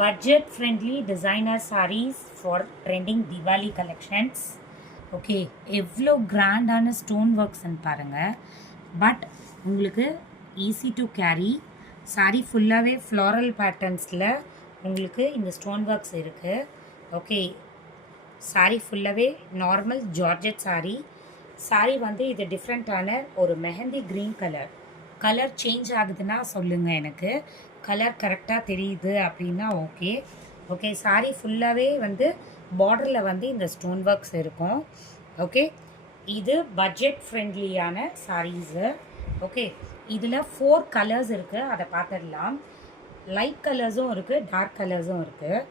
budget friendly designer sarees for trending Diwali collections. Okay எவ்வளோ கிராண்டான stone ஒர்க்ஸ்ன்னு பாருங்கள். But உங்களுக்கு ஈஸி டு கேரி. சாரீ ஃபுல்லாகவே ஃப்ளாரல் பேட்டர்ன்ஸில் உங்களுக்கு இந்த ஸ்டோன் ஒர்க்ஸ் இருக்குது. ஓகே, சாரீ ஃபுல்லாகவே நார்மல் ஜார்ஜெட் சாரீ. சாரீ வந்து இது டிஃப்ரெண்ட்டான ஒரு மெஹந்தி க்ரீன் கலர் சேஞ்ச் ஆகுதுன்னா சொல்லுங்கள் எனக்கு. கலர் கரெக்டாக தெரியுது அப்படின்னா ஓகே. ஓகே, சாரீ ஃபுல்லாகவே வந்து பார்டரில் வந்து இந்த ஸ்டோன் ஒர்க்ஸ் இருக்கும். ஓகே, இது பட்ஜெட் ஃப்ரெண்ட்லியான சாரீஸு. ஓகே, இதில் 4 கலர்ஸ் இருக்குது, அதை பார்த்துடலாம். லைட் கலர்ஸும் இருக்குது, டார்க் கலர்ஸும் இருக்குது.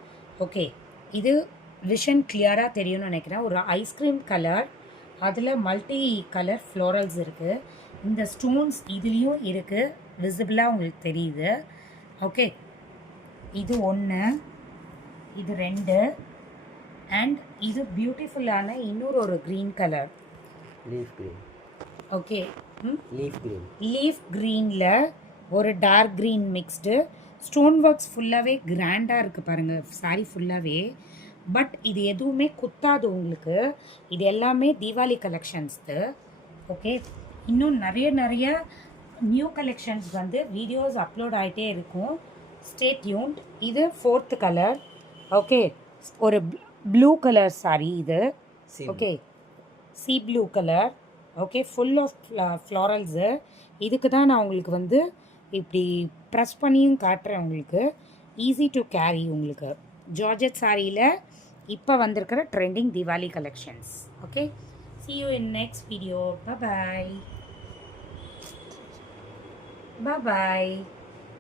ஓகே, இது விஷன் கிளியராக தெரியும்னு நினைக்கிறேன். ஒரு ஐஸ்கிரீம் கலர், அதில் மல்டி கலர் ஃப்ளோரல்ஸ் இருக்குது. இந்த ஸ்டோன்ஸ் இதுலேயும் இருக்குது, விசிபிளாக உங்களுக்கு தெரியுது. ஓகே, இது 1, இது 2, அண்ட் இது பியூட்டிஃபுல்லான இன்னொரு ஒரு green colour, leaf green. Okay, leaf க்ரீனில் ஒரு dark green mixed. Stone works ஃபுல்லாகவே கிராண்டாக இருக்குது பாருங்கள் சாரீ ஃபுல்லாகவே. பட் இது எதுவுமே குத்தாது உங்களுக்கு. இது எல்லாமே தீபாவளி கலெக்ஷன்ஸ்து. ஓகே, இன்னும் நிறைய நியூ கலெக்ஷன்ஸ் வந்து வீடியோஸ் அப்லோட் ஆகிட்டே இருக்கும். Stay tuned. இது 4th கலர். ஓகே, ஒரு ப்ளூ கலர் சாரீ இது. Okay, sea blue colour. Okay, full of florals. இதுக்கு தான் நான் உங்களுக்கு வந்து இப்படி ப்ரெஸ் பண்ணியும் காட்டுறேன். உங்களுக்கு ஈஸி டு கேரி. உங்களுக்கு ஜார்ஜெட் சாரியில் இப்போ வந்திருக்கிற trending Deepavali collections. Okay, see you in next video. Bye bye.